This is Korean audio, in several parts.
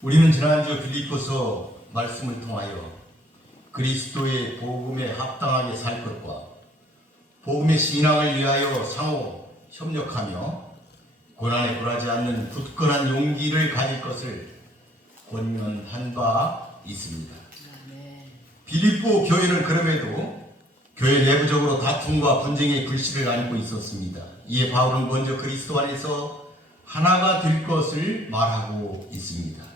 우리는 지난주 빌립보서 말씀을 통하여 그리스도의 복음에 합당하게 살 것과 복음의 신앙을 위하여 상호 협력하며 고난에 굴하지 않는 굳건한 용기를 가질 것을 권면한 바 있습니다. 빌립보 교회는 그럼에도 교회 내부적으로 다툼과 분쟁의 불씨를 안고 있었습니다. 이에 바울은 먼저 그리스도 안에서 하나가 될 것을 말하고 있습니다.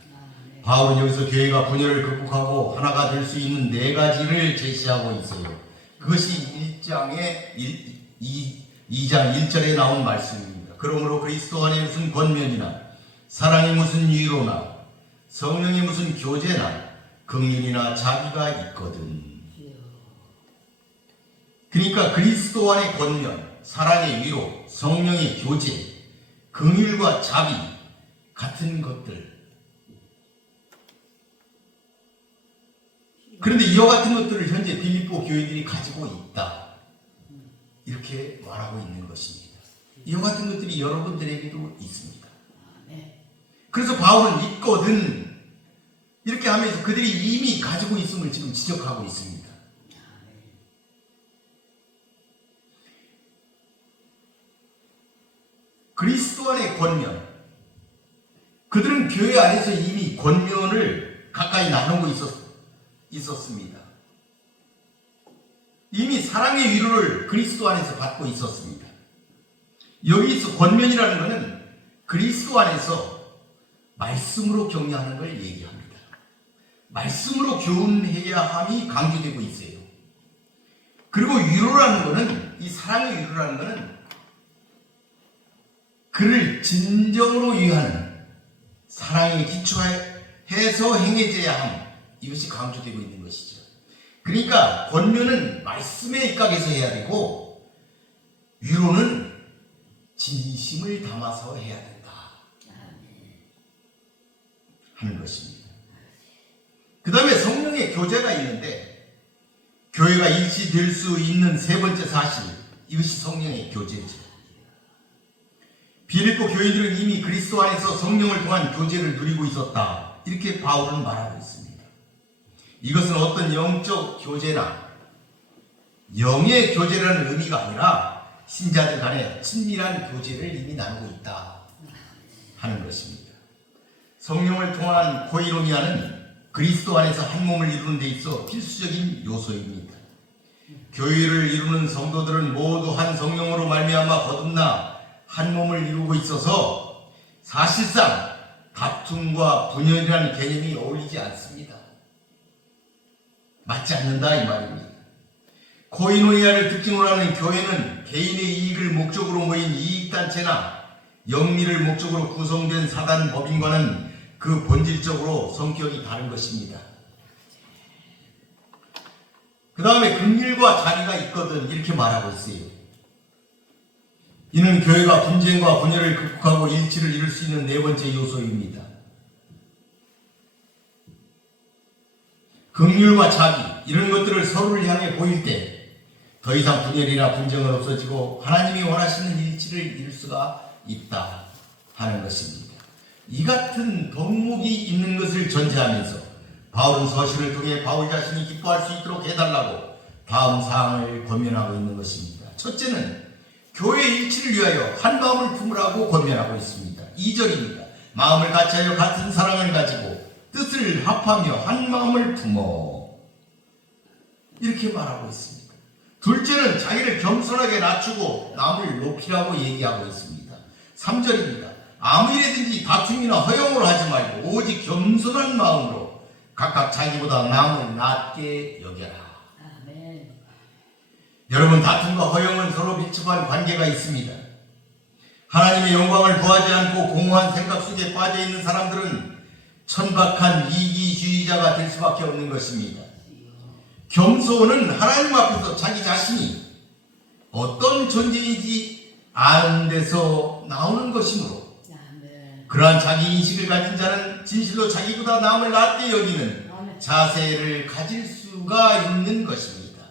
바울은 여기서 교회가 분열을 극복하고 하나가 될 수 있는 네 가지를 제시하고 있어요. 그것이 1장의 1, 2, 2장 1절에 나온 말씀입니다. 그러므로 그리스도 안에 무슨 권면이나 사랑이 무슨 위로나 성령의 무슨 교제나 긍휼이나 자비가 있거든. 그러니까 그리스도 안의 권면, 사랑의 위로, 성령의 교제, 긍휼과 자비 같은 것들. 그런데 이와 같은 것들을 현재 빌립보 교회들이 가지고 있다. 이렇게 말하고 있는 것입니다. 이와 같은 것들이 여러분들에게도 있습니다. 그래서 바울은 있거든. 이렇게 하면서 그들이 이미 가지고 있음을 지금 지적하고 있습니다. 그리스도 안의 권면. 그들은 교회 안에서 이미 권면을 가까이 나누고 있었, 있었습니다. 이미 사랑의 위로를 그리스도 안에서 받고 있었습니다. 여기서 권면이라는 것은 그리스도 안에서 말씀으로 격려하는 걸 얘기합니다. 말씀으로 교훈해야 함이 강조되고 있어요. 그리고 위로라는 것은 이 사랑의 위로라는 것은 그를 진정으로 위하는 사랑에 기초해서 행해져야 함 이것이 강조되고 있는 것이죠. 그러니까 권면은 말씀에 입각해서 해야 되고 위로는 진심을 담아서 해야 된다 하는 것입니다. 그 다음에 성령의 교제가 있는데 교회가 일치될 수 있는 세 번째 사실 이것이 성령의 교제죠. 빌립보 교인들은 이미 그리스도 안에서 성령을 통한 교제를 누리고 있었다. 이렇게 바울은 말하고 있습니다. 이것은 어떤 영적 교제나 영의 교제라는 의미가 아니라 신자들 간에 친밀한 교제를 이미 나누고 있다 하는 것입니다. 성령을 통한 코이로니아는 그리스도 안에서 한 몸을 이루는 데 있어 필수적인 요소입니다. 교회를 이루는 성도들은 모두 한 성령으로 말미암아 거듭나 한 몸을 이루고 있어서 사실상 다툼과 분열이라는 개념이 어울리지 않습니다. 맞지 않는다 이 말입니다. 코이노니아를 특징으로 하는 교회는 개인의 이익을 목적으로 모인 이익단체나 영리를 목적으로 구성된 사단 법인과는 그 본질적으로 성격이 다른 것입니다. 그 다음에 긍휼과 자비가 있거든 이렇게 말하고 있어요. 이는 교회가 분쟁과 분열을 극복하고 일치를 이룰 수 있는 네 번째 요소입니다. 긍휼과 자비 이런 것들을 서로를 향해 보일 때 더 이상 분열이나 분쟁은 없어지고 하나님이 원하시는 일치를 이룰 수가 있다 하는 것입니다. 이 같은 덕목이 있는 것을 전제하면서 바울은 서신을 통해 바울 자신이 기뻐할 수 있도록 해달라고 다음 사항을 권면하고 있는 것입니다. 첫째는 교회 일치를 위하여 한 마음을 품으라고 권면하고 있습니다. 2절입니다. 마음을 같이하여 같은 사랑을 가지고 뜻을 합하며 한 마음을 품어 이렇게 말하고 있습니다. 둘째는 자기를 겸손하게 낮추고 남을 높이라고 얘기하고 있습니다. 3절입니다. 아무 일에든지 다툼이나 허용을 하지 말고 오직 겸손한 마음으로 각각 자기보다 남을 낮게 여겨라. 여러분 다툼과 허용은 서로 밀접한 관계가 있습니다. 하나님의 영광을 구하지 않고 공허한 생각 속에 빠져 있는 사람들은 천박한 이기주의자가 될 수밖에 없는 것입니다. 겸손은 하나님 앞에서 자기 자신이 어떤 존재인지 아는 데서 나오는 것이므로 그러한 자기 인식을 가진 자는 진실로 자기보다 남을 낮게 여기는 자세를 가질 수가 있는 것입니다.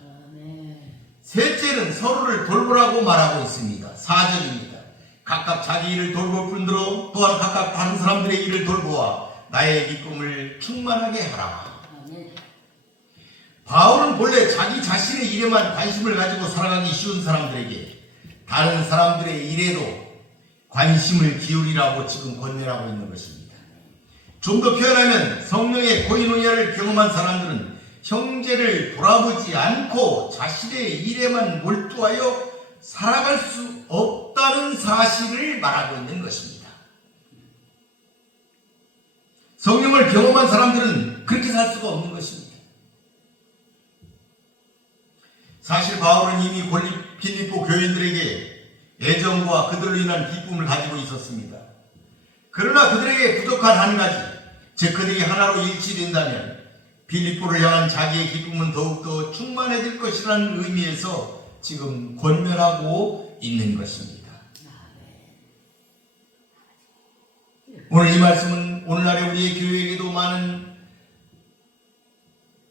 셋째는 서로를 돌보라고 말하고 있습니다. 4절입니다. 각각 자기 일을 돌볼 뿐더러 또한 각각 다른 사람들의 일을 돌보아 나의 기쁨을 충만하게 하라. 바울은 본래 자기 자신의 일에만 관심을 가지고 살아가기 쉬운 사람들에게 다른 사람들의 일에도 관심을 기울이라고 지금 권면하고 있는 것입니다. 좀 더 표현하면 성령의 코이노니아를 경험한 사람들은 형제를 돌아보지 않고 자신의 일에만 몰두하여 살아갈 수 없다는 사실을 말하고 있는 것입니다. 성령을 경험한 사람들은 그렇게 살 수가 없는 것입니다. 사실 바울은 이미 필리포 교인들에게 애정과 그들로 인한 기쁨을 가지고 있었습니다. 그러나 그들에게 부족한 한 가지, 즉 그들이 하나로 일치된다면 필리포를 향한 자기의 기쁨은 더욱더 충만해질 것이라는 의미에서 지금 권면하고 있는 것입니다. 오늘 이 말씀은 오늘날의 우리의 교회에게도 많은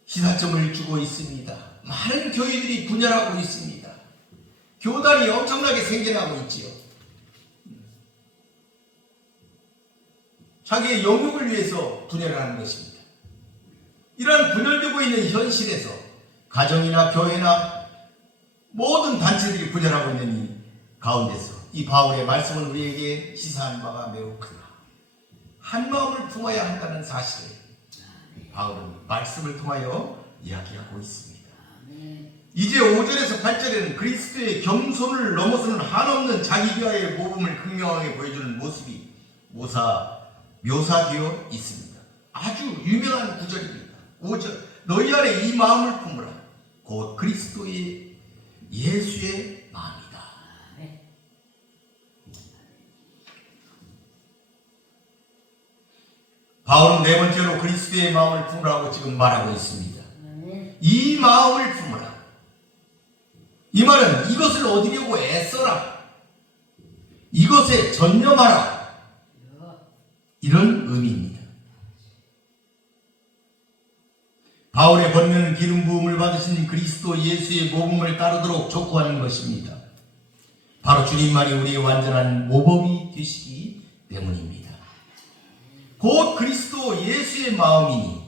시사점을 주고 있습니다. 많은 교회들이 분열하고 있습니다. 교단이 엄청나게 생겨나고 있지요. 자기의 영역을 위해서 분열을 하는 것입니다. 이러한 분열되고 있는 현실에서 가정이나 교회나 모든 단체들이 분열하고 있는 이 가운데서 이 바울의 말씀은 우리에게 시사하는 바가 매우 크다. 한 마음을 품어야 한다는 사실을 바울은 말씀을 통하여 이야기하고 있습니다. 이제 5절에서 8절에는 그리스도의 겸손을 넘어서는 한없는 자기비하의 모범을 극명하게 보여주는 모습이 모사, 묘사되어 있습니다. 아주 유명한 구절입니다. 5절 너희 안에 이 마음을 품으라 곧 그리스도의 예수의 마음이다. 아멘. 바울은 네 번째로 그리스도의 마음을 품으라고 지금 말하고 있습니다. 아멘. 이 마음을 품으라. 이 말은 이것을 얻으려고 애써라. 이것에 전념하라. 이런 의미입니다. 바울의 번면은 기름 부음을 받으신 그리스도 예수의 모범을 따르도록 촉구하는 것입니다. 바로 주님만이 우리의 완전한 모범이 되시기 때문입니다. 곧 그리스도 예수의 마음이니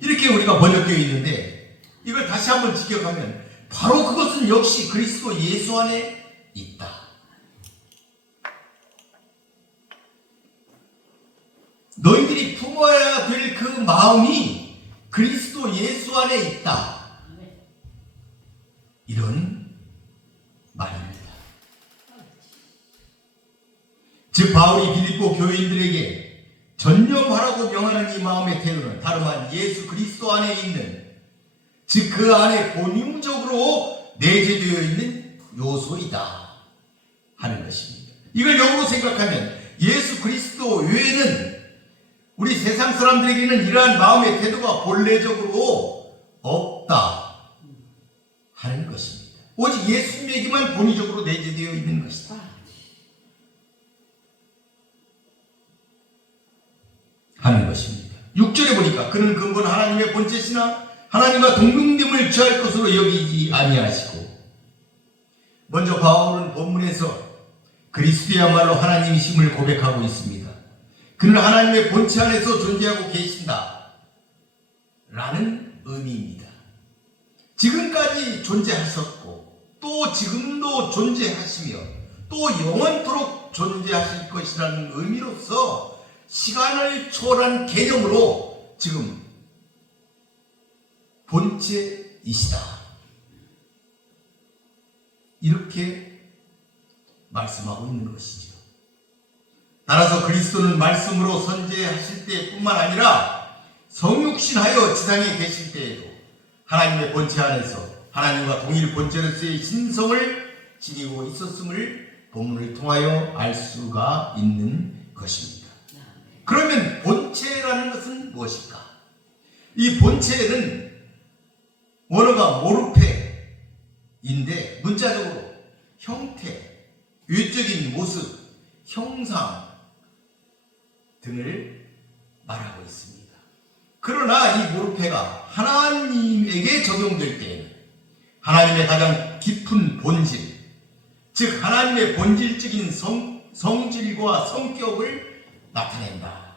이렇게 우리가 번역되어 있는데 이걸 다시 한번 직역하면 바로 그것은 역시 그리스도 예수 안에 있다. 너희들이 품어야 될 그 마음이 그리스도 예수 안에 있다. 이런 말입니다. 즉 바울이 빌립보 교인들에게 전념하라고 명하는 이 마음의 태도는 다름 아닌 예수 그리스도 안에 있는 즉 그 안에 본능적으로 내재되어 있는 요소이다 하는 것입니다. 이걸 역으로 생각하면 예수 그리스도 외에는 우리 세상 사람들에게는 이러한 마음의 태도가 본래적으로 없다 하는 것입니다. 오직 예수님에게만 본의적으로 내재되어 있는 것이다. 하는 것입니다. 6절에 보니까 그는 근본 하나님의 본체시나 하나님과 동등됨을 취할 것으로 여기지 아니하시고 먼저 바울은 본문에서 그리스도야말로 하나님이심을 고백하고 있습니다. 그는 하나님의 본체 안에서 존재하고 계신다. 라는 의미입니다. 지금까지 존재하셨고 또 지금도 존재하시며 또 영원토록 존재하실 것이라는 의미로서 시간을 초월한 개념으로 지금 본체이시다. 이렇게 말씀하고 있는 것이죠. 따라서 그리스도는 말씀으로 선제하실 때뿐만 아니라 성육신하여 지상에 계실 때에도 하나님의 본체 안에서 하나님과 동일 본체로서의 신성을 지니고 있었음을 본문을 통하여 알 수가 있는 것입니다. 그러면 본체라는 것은 무엇일까? 이 본체는 원어가 모르페인데 문자적으로 형태, 외적인 모습, 형상 등을 말하고 있습니다. 그러나 이 모르페가 하나님에게 적용될 때에는 하나님의 가장 깊은 본질, 즉 하나님의 본질적인 성, 성질과 성격을 나타낸다.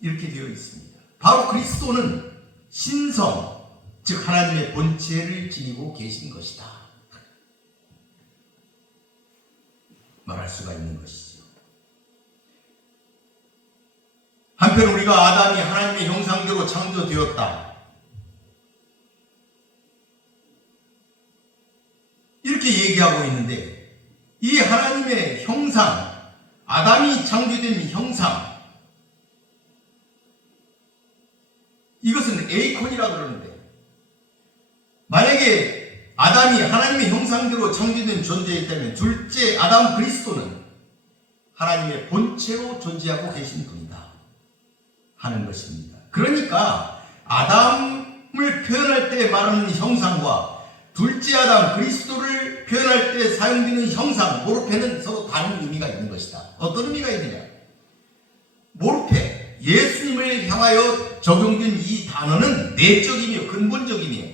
이렇게 되어 있습니다. 바로 그리스도는 신성, 즉 하나님의 본체를 지니고 계신 것이다. 말할 수가 있는 것이죠. 한편 우리가 아담이 하나님의 형상대로 창조되었다. 이렇게 얘기하고 있는데 이 하나님의 형상, 아담이 창조된 형상, 이것은 에이콘이라 그러는데 만약에 아담이 하나님의 형상대로 창조된 존재였다면 둘째 아담 그리스도는 하나님의 본체로 존재하고 계신 분이다 하는 것입니다. 그러니까 아담을 표현할 때 말하는 형상과 둘째 아담 그리스도를 표현할 때 사용되는 형상 모르페는 서로 다른 의미가 있는 것이다. 어떤 의미가 있느냐? 모르페 예수님을 향하여 적용된 이 단어는 내적이며 근본적이며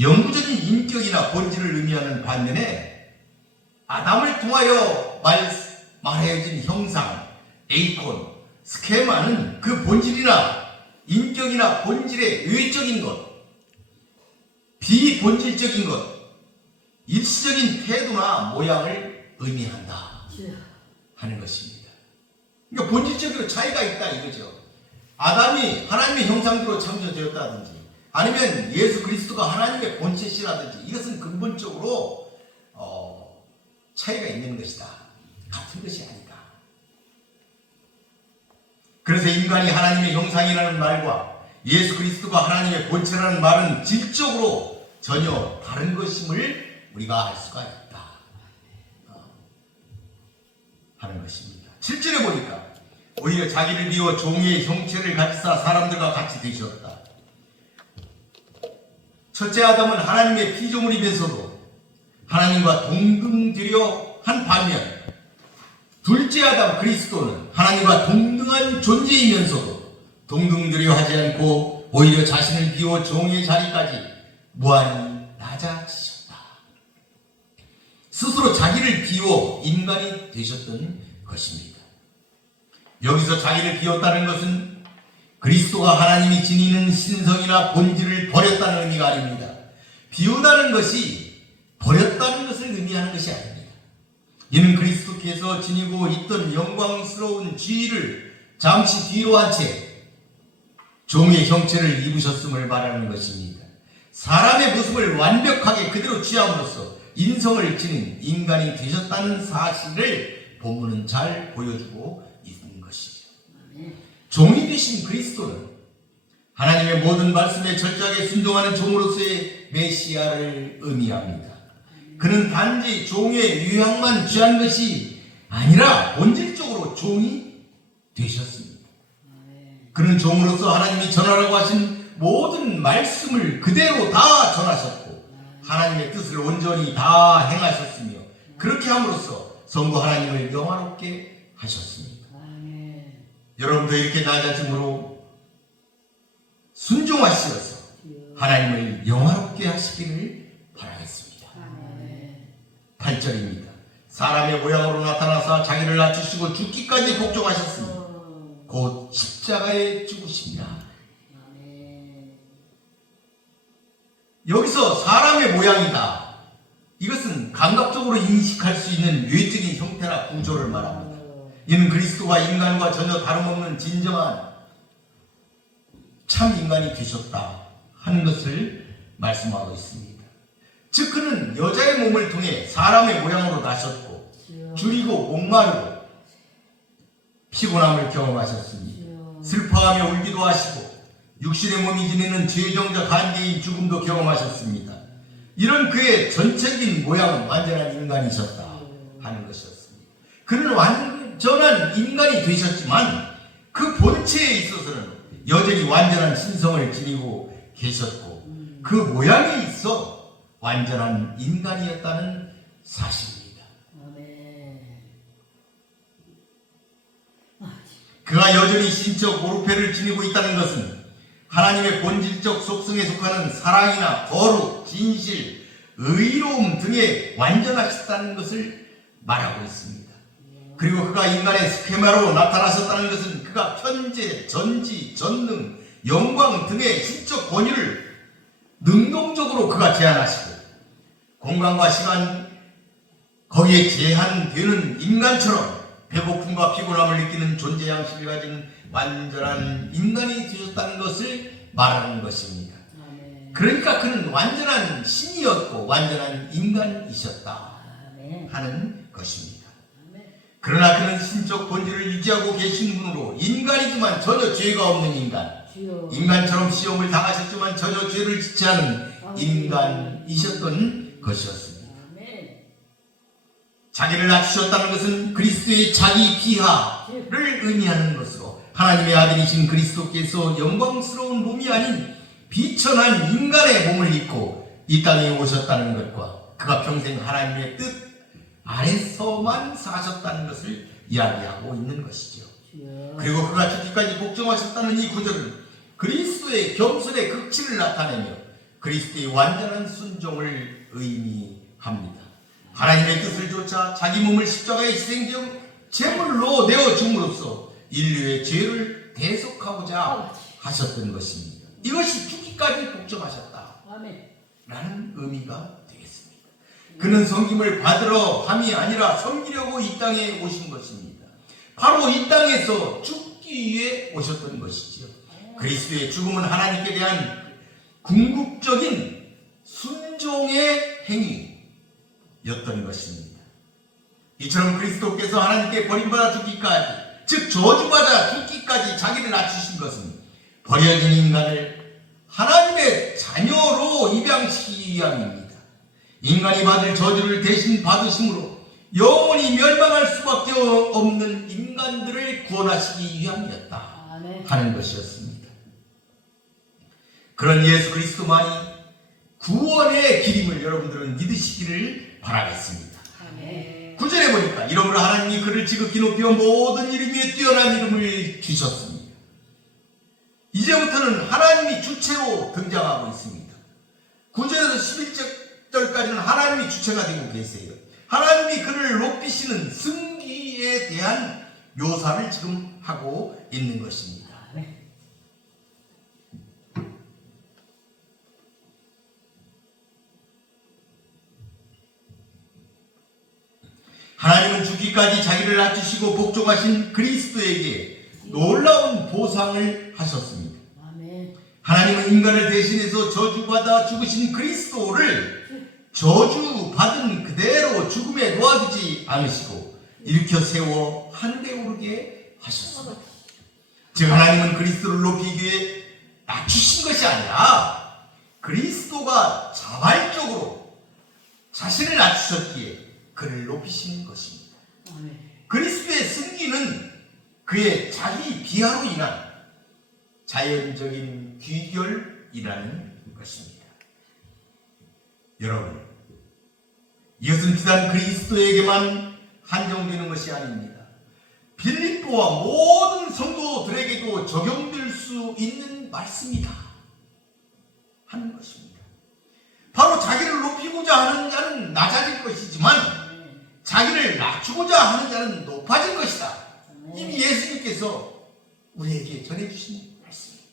영구적인 인격이나 본질을 의미하는 반면에 아담을 통하여 말, 말해진 형상, 에이콘, 스케마는 그 본질이나 인격이나 본질의 외적인 것, 비본질적인 것, 일시적인 태도나 모양을 의미한다 하는 것입니다. 그러니까 본질적으로 차이가 있다 이거죠. 아담이 하나님의 형상대로 창조되었다든지 아니면 예수 그리스도가 하나님의 본체시라든지 이것은 근본적으로 어, 차이가 있는 것이다. 같은 것이 아니다. 그래서 인간이 하나님의 형상이라는 말과 예수 그리스도가 하나님의 본체라는 말은 질적으로 전혀 다른 것임을 우리가 알 수가 있다. 어, 하는 것입니다. 실제로 보니까 오히려 자기를 비워 종의 형체를 갖사 사람들과 같이 되셨다. 첫째 아담은 하나님의 피조물이면서도 하나님과 동등되려 한 반면 둘째 아담 그리스도는 하나님과 동등한 존재이면서도 동등되려 하지 않고 오히려 자신을 비워 종의 자리까지 무한히 낮아지셨다. 스스로 자기를 비워 인간이 되셨던 것입니다. 여기서 자기를 비웠다는 것은 그리스도가 하나님이 지니는 신성이나 본질을 버렸다는 의미가 아닙니다. 비우다는 것이 버렸다는 것을 의미하는 것이 아닙니다. 이는 그리스도께서 지니고 있던 영광스러운 지위를 잠시 뒤로 한채 종의 형체를 입으셨음을 말하는 것입니다. 사람의 모습을 완벽하게 그대로 취함으로써 인성을 지닌 인간이 되셨다는 사실을 본문은 잘 보여주고 있는 것이죠. 종이 되신 그리스도는 하나님의 모든 말씀에 철저하게 순종하는 종으로서의 메시아를 의미합니다. 그는 단지 종의 유형만 취한 것이 아니라 본질적으로 종이 되셨습니다. 그는 종으로서 하나님이 전하라고 하신 모든 말씀을 그대로 다 전하셨고 하나님의 뜻을 온전히 다 행하셨으며 그렇게 함으로써 성부 하나님을 영화롭게 하셨습니다. 여러분도 이렇게 낮아짐으로 순종하시어서 하나님을 영화롭게 하시기를 바라겠습니다. 8절입니다. 사람의 모양으로 나타나서 자기를 낮추시고 죽기까지 복종하셨으니 곧 십자가에 죽으십니다. 여기서 사람의 모양이다. 이것은 감각적으로 인식할 수 있는 외적인 형태나 구조를 말합니다. 이는 그리스도가 인간과 전혀 다름없는 진정한 참 인간이 되셨다 하는 것을 말씀하고 있습니다. 즉 그는 여자의 몸을 통해 사람의 모양으로 나셨고 줄이고 목마르고 피곤함을 경험하셨으니 슬퍼하며 울기도 하시고 육신의 몸이 지니는 죄정적 한계인 죽음도 경험하셨습니다. 이런 그의 전체적인 모양은 완전한 인간이셨다 하는 것이었습니다. 그는 완전한 인간이 되셨지만 그 본체에 있어서는 여전히 완전한 신성을 지니고 계셨고 그 모양에 있어 완전한 인간이었다는 사실입니다. 그가 여전히 신적 오르페를 지니고 있다는 것은 하나님의 본질적 속성에 속하는 사랑이나 거룩, 진실, 의로움 등에 완전하셨다는 것을 말하고 있습니다. 그리고 그가 인간의 스케마로 나타나셨다는 것은 그가 현재, 전지, 전능, 영광 등의 신적 권위를 능동적으로 그가 제한하시고 공간과 시간 거기에 제한되는 인간처럼 배고픔과 피곤함을 느끼는 존재 양식을 가진 완전한 인간이 되셨다는 것을 말하는 것입니다. 아멘. 그러니까 그는 완전한 신이었고 완전한 인간이셨다 아멘. 하는 것입니다. 아멘. 그러나 그는 신적 본질을 유지하고 계신 분으로 인간이지만 전혀 죄가 없는 인간. 인간처럼 시험을 당하셨지만 전혀 죄를 짓지 않은 인간이셨던 것이었습니다. 자기를 낮추셨다는 것은 그리스도의 자기 비하를 의미하는 것으로 하나님의 아들이신 그리스도께서 영광스러운 몸이 아닌 비천한 인간의 몸을 입고 이 땅에 오셨다는 것과 그가 평생 하나님의 뜻 아래서만 사셨다는 것을 이야기하고 있는 것이죠. 그리고 그가 죽기까지 복종하셨다는 이 구절은 그리스도의 겸손의 극치를 나타내며 그리스도의 완전한 순종을 의미합니다. 하나님의 뜻을 쫓아 자기 몸을 십자가의 희생적 제물로 내어 줌으로써 인류의 죄를 대속하고자 하셨던 것입니다. 이것이 죽기까지 복종하셨다. 라는 의미가 되겠습니다. 그는 섬김을 받으러 함이 아니라 섬기려고 이 땅에 오신 것입니다. 바로 이 땅에서 죽기 위해 오셨던 것이지요. 그리스도의 죽음은 하나님께 대한 궁극적인 순종의 행위 였던 것입니다. 이처럼 그리스도께서 하나님께 버림받아 죽기까지, 즉 저주받아 죽기까지 자기를 낮추신 것은 버려진 인간을 하나님의 자녀로 입양시키기 위함입니다. 인간이 받을 저주를 대신 받으심으로 영원히 멸망할 수밖에 없는 인간들을 구원하시기 위함이었다 아멘. 하는 것이었습니다. 그런 예수 그리스도만이 구원의 길임을 여러분들은 믿으시기를 바라겠습니다. 구절에 보니까 이름으로 하나님이 그를 지극히 높여 모든 이름 위에 뛰어난 이름을 주셨습니다. 이제부터는 하나님이 주체로 등장하고 있습니다. 9절에서 11절까지는 하나님이 주체가 되고 계세요. 하나님이 그를 높이시는 승기에 대한 묘사를 지금 하고 있는 것입니다. 하나님은 죽기까지 자기를 낮추시고 복종하신 그리스도에게 놀라운 보상을 하셨습니다. 하나님은 인간을 대신해서 저주받아 죽으신 그리스도를 저주받은 그대로 죽음에 놓아두지 않으시고 일으켜 세워 하늘에 오르게 하셨습니다. 즉 하나님은 그리스도를 높이기 위해 낮추신 것이 아니라 그리스도가 자발적으로 자신을 낮추셨기에 그를 높이신 것입니다. 아멘. 그리스도의 승기는 그의 자기 비하로 인한 자연적인 귀결이라는 것입니다. 여러분, 이것은 비단 그리스도에게만 한정되는 것이 아닙니다. 빌립보와 모든 성도들에게도 적용될 수 있는 말씀이다. 하는 것입니다. 바로 자기를 높이고자 하는 자는 낮아질 것이지만. 자기를 낮추고자 하는 자는 높아질 것이다. 이미 예수님께서 우리에게 전해주신 말씀입니다.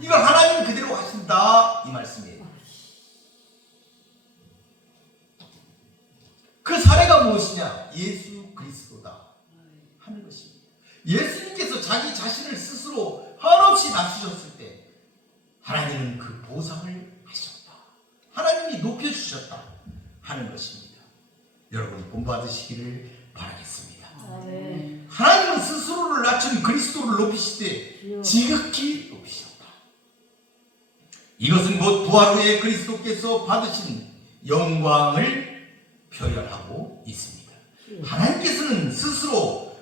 이걸 하나님 그대로 하신다 이 말씀이에요. 그 사례가 무엇이냐? 예수 그리스도다 하는 것입니다. 예수님께서 자기 자신을 스스로 한없이 낮추셨을 때 하나님은 그 보상을 하셨다. 하나님이 높여주셨다 하는 것입니다. 여러분 본받으시기를 바라겠습니다. 아멘. 하나님은 스스로를 낮춘 그리스도를 높이시되 지극히 높이셨다. 이것은 곧 부활 후에 그리스도께서 받으신 영광을 표현하고 있습니다. 하나님께서는 스스로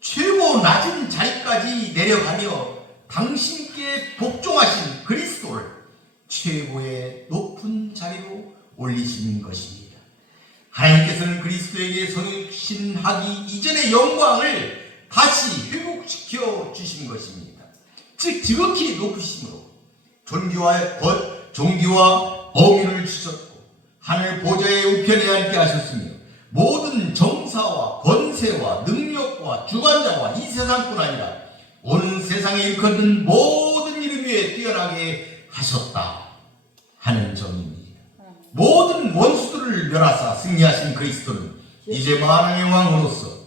최고 낮은 자리까지 내려가며 당신께 복종하신 그리스도를 최고의 높은 자리로 올리시는 것입니다. 하나님께서는 그리스도에게 성육신하기 이전의 영광을 다시 회복시켜 주신 것입니다. 즉 지극히 높으심으로 존귀와 거- 존귀와 어미를 주셨고 하늘 보좌의 우편에 앉게 하셨으며 모든 정사와 권세와 능력 능력과 주관자와 이 세상뿐 아니라 온 세상에 일컫는 모든 이름 위에 뛰어나게 하셨다 하는 점입니다. 모든 원수들을 멸하사 승리하신 그리스도는 이제 만왕의 왕으로서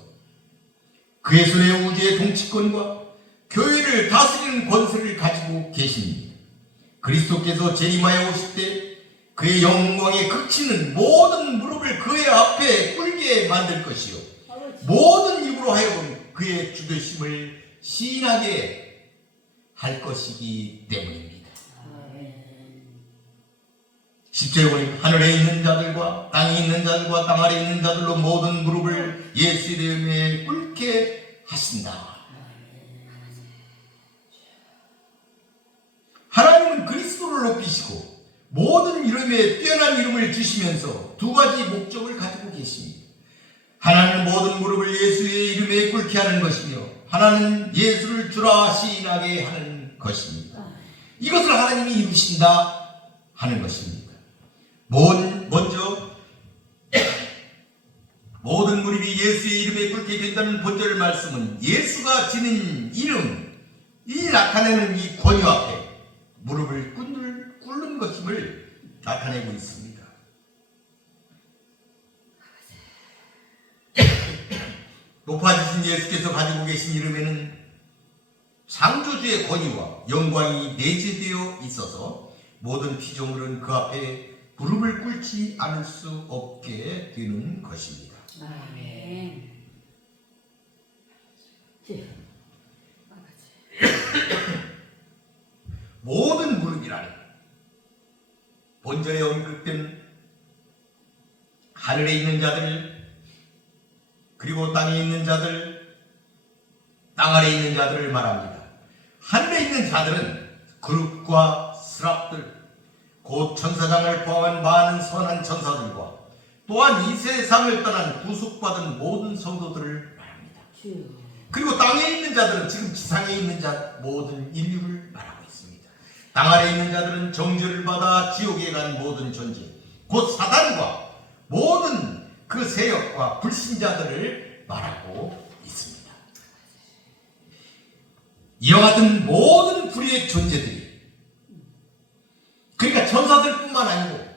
그의 손에 우주의 통치권과 교회를 다스리는 권세를 가지고 계십니다. 그리스도께서 재림하여 오실 때 그의 영광에 그치는 모든 무릎을 그의 앞에 꿇게 만들 것이요. 모든 입으로 하여금 그의 주되심을 시인하게 할 것이기 때문입니다. 10절에 보니 하늘에 있는 자들과 땅에 있는 자들과 땅 아래 있는 자들로 모든 무릎을 예수 이름에 꿇게 하신다. 하나님은 그리스도를 높이시고 모든 이름에 뛰어난 이름을 주시면서 두 가지 목적을 가지고 계십니다. 하나는 모든 무릎을 예수의 이름에 꿇게 하는 것이며 하나는 예수를 주라 시인하게 하는 것입니다. 이것을 하나님이 이루신다 하는 것입니다. 먼- 먼저 모든 무릎이 예수의 이름에 꿇게 된다는 본절 말씀은 예수가 지닌 이름, 이 나타내는 이 권유 앞에 무릎을 꿇는, 꿇는 것임을 나타내고 있습니다. 높아지신 예수께서 가지고 계신 이름에는 창조주의 권위와 영광이 내재되어 있어서 모든 피조물은 그 앞에 무릎을 꿇지 않을 수 없게 되는 것입니다. 아멘. 예. 모든 무릎이라는 본절에 언급된 하늘에 있는 자들 그리고 땅에 있는 자들 땅 아래 있는 자들을 말합니다. 하늘에 있는 자들은 그룹과 스랍들 곧 천사장을 포함한 많은 선한 천사들과 또한 이 세상을 떠난 구속받은 모든 성도들을 말합니다. 그리고 땅에 있는 자들은 지금 지상에 있는 자 모든 인류를 말하고 있습니다. 땅 아래 있는 자들은 정죄를 받아 지옥에 간 모든 존재, 곧 사단과 모든 그 세력과 불신자들을 말하고 있습니다. 이와 같은 모든 불의의 존재들이 그러니까 천사들뿐만 아니고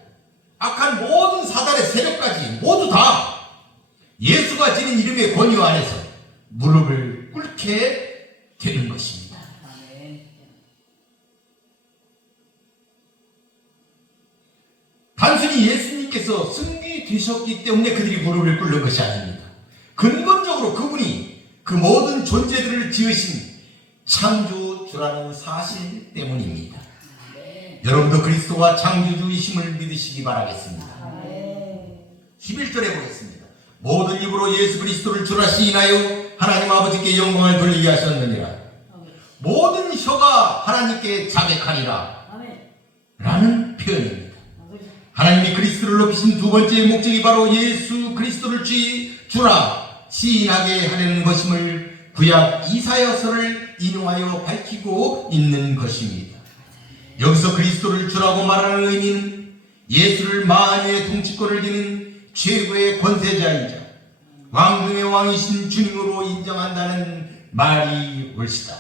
악한 모든 사단의 세력까지 모두 다 예수가 지닌 이름의 권유 안에서 무릎을 꿇게 되는 것입니다. 단순히 예수님께서 승리 되셨기 때문에 그들이 무릎을 꿇는 것이 아닙니다. 근본적으로 그분이 그 모든 존재들을 지으신 창조주라는 사실 때문입니다. 여러분도 그리스도가 창조주이심을 믿으시기 바라겠습니다. 아멘. 11절에 보겠습니다. 모든 입으로 예수 그리스도를 주라 시 인하여 하나님 아버지께 영광을 돌리게 하셨느니라. 아멘. 모든 혀가 하나님께 자백하니라. 아멘. 라는 표현입니다. 하나님이 그리스도를 높이신 두 번째 목적이 바로 예수 그리스도를 주, 주라 시인하게 하려는 것임을 구약 이사여서를 인용하여 밝히고 있는 것입니다. 여기서 그리스도를 주라고 말하는 의미는 예수를 만유의 통치권을 지닌 최고의 권세자이자 왕중의 왕이신 주님으로 인정한다는 말이 옳시다.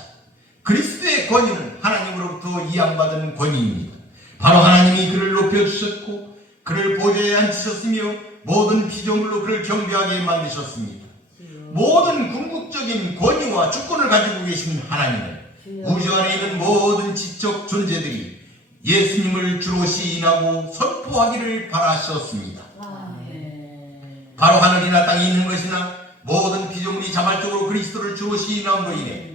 그리스도의 권위는 하나님으로부터 이양받은 권위입니다. 바로 하나님이 그를 높여주셨고 그를 보좌에 앉히셨으며 모든 피조물로 그를 경배하게 만드셨습니다. 모든 궁극적인 권위와 주권을 가지고 계신 하나님은 우주 안에 있는 모든 지적 존재들이 예수님을 주로 시인하고 선포하기를 바라셨습니다. 아멘. 바로 하늘이나 땅에 있는 것이나 모든 피조물이 자발적으로 그리스도를 주로 시인함으로 인해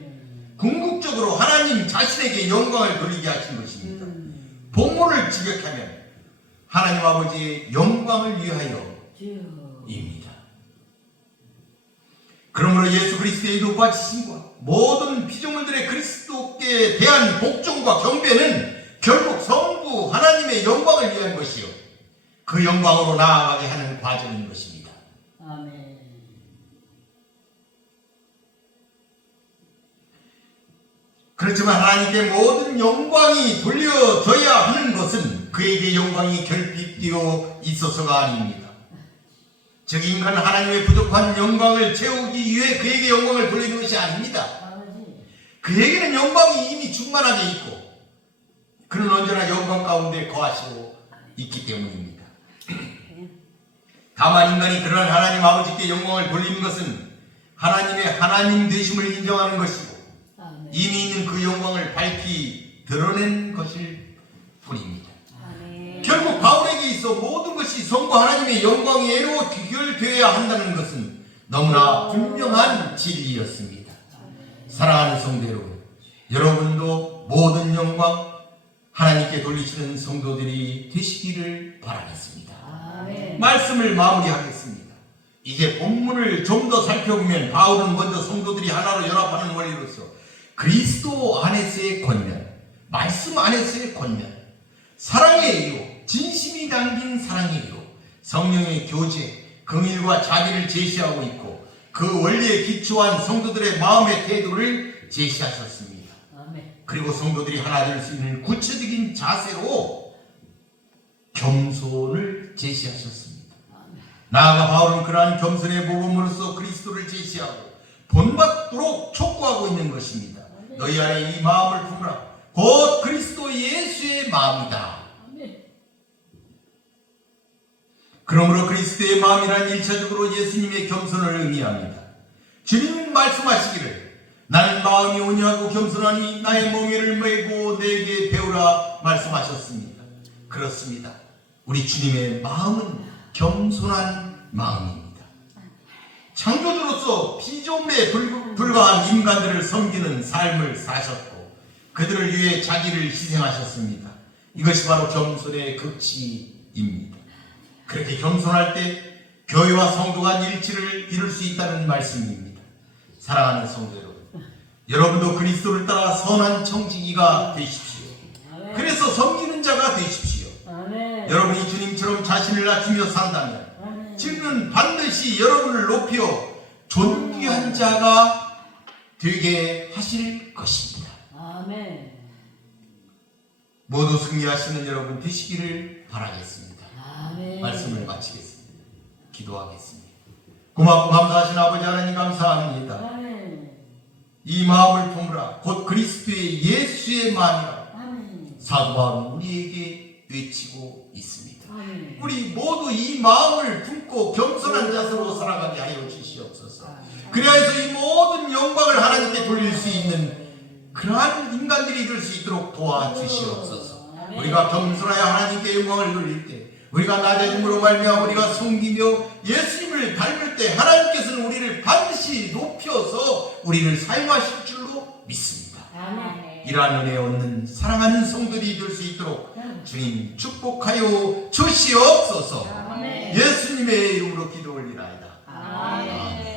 궁극적으로 하나님 자신에게 영광을 돌리게 하신 것입니다. 음. 본문을 지적하면 하나님 아버지의 영광을 위하여입니다. 그러므로 예수 그리스도의 높아지심과 모든 피조물들의 그리스도께 대한 복종과 경배는 결국 성부 하나님의 영광을 위한 것이요. 그 영광으로 나아가게 하는 과정인 것입니다. 아멘. 그렇지만 하나님께 모든 영광이 돌려져야 하는 것은 그에게 영광이 결핍되어 있어서가 아닙니다. 즉 인간은 하나님의 부족한 영광을 채우기 위해 그에게 영광을 돌리는 것이 아닙니다. 그에게는 영광이 이미 충만하게 있고 그는 언제나 영광 가운데 거하시고 있기 때문입니다. 다만 인간이 그러한 하나님 아버지께 영광을 돌리는 것은 하나님의 하나님 되심을 인정하는 것이고. 이미 있는 그 영광을 밝히 드러낸 것일 뿐입니다. 결국 바울에게 있어 모든 것이 성부 하나님의 영광에로 귀결되어야 한다는 것은 너무나 분명한 진리였습니다. 사랑하는 성도 여러분, 여러분도 모든 영광 하나님께 돌리시는 성도들이 되시기를 바라겠습니다. 아멘. 말씀을 마무리하겠습니다. 이제 본문을 좀 더 살펴보면 바울은 먼저 성도들이 하나로 연합하는 원리로서 그리스도 안에서의 권면, 말씀 안에서의 권면, 사랑의 이유, 진심이 담긴 사랑의 이유, 성령의 교제, 긍일과 자비를 제시하고 있고 그 원리에 기초한 성도들의 마음의 태도를 제시하셨습니다. 그리고 성도들이 하나 될 수 있는 구체적인 자세로 겸손을 제시하셨습니다. 나아가 바울은 그러한 겸손의 모범으로서 그리스도를 제시하고 본받도록 촉구하고 있는 것입니다. 너희 안에 이 마음을 품으라. 곧 그리스도 예수의 마음이다. 아멘. 그러므로 그리스도의 마음이란 일차적으로 예수님의 겸손을 의미합니다. 주님은 말씀하시기를 나는 마음이 온유하고 겸손하니 나의 멍에를 메고 내게 배우라 말씀하셨습니다. 그렇습니다. 우리 주님의 마음은 겸손한 마음입니다. 창조주로서 불- 불과한 인간들을 섬기는 삶을 사셨고 그들을 위해 자기를 희생하셨습니다. 이것이 바로 겸손의 극치입니다. 그렇게 겸손할 때 교회와 성도가 일치를 이룰 수 있다는 말씀입니다. 사랑하는 성도 여러분, 여러분도 그리스도를 따라 선한 청지기가 되십시오. 그래서 섬기는 자가 되십시오. 여러분이 주님처럼 자신을 낮추며 산다면. 주님은 반드시 여러분을 높여 존귀한 자가 되게 하실 것입니다. 아멘. 모두 승리하시는 여러분 되시기를 바라겠습니다. 아멘. 말씀을 마치겠습니다. 기도하겠습니다. 고맙고 감사하신 아버지 하나님 감사합니다. 아멘. 이 마음을 품으라. 곧 그리스도의 예수의 마음이라. 사도 바울은 우리에게 외치고 있습니다. 아멘. 우리 모두 이 마음을 품고 겸손한 자세로 살아가게 하여 주시옵소서. 그래야해서 이 모든 영광을 하나님께 돌릴 수 있는 그러한 인간들이 될 수 있도록 도와주시옵소서. 우리가 겸손하여 하나님께 영광을 돌릴 때 우리가 낮아짐으로 말미암아 우리가 섬기며 예수님을 닮을 때 하나님께서는 우리를 반드시 높여서 우리를 사용하실 줄로 믿습니다. 이러한 은혜 얻는 사랑하는 성들이 될 수 있도록 주님 축복하여 주시옵소서. 예수님의 이름으로 기도 올리나이다. 아멘.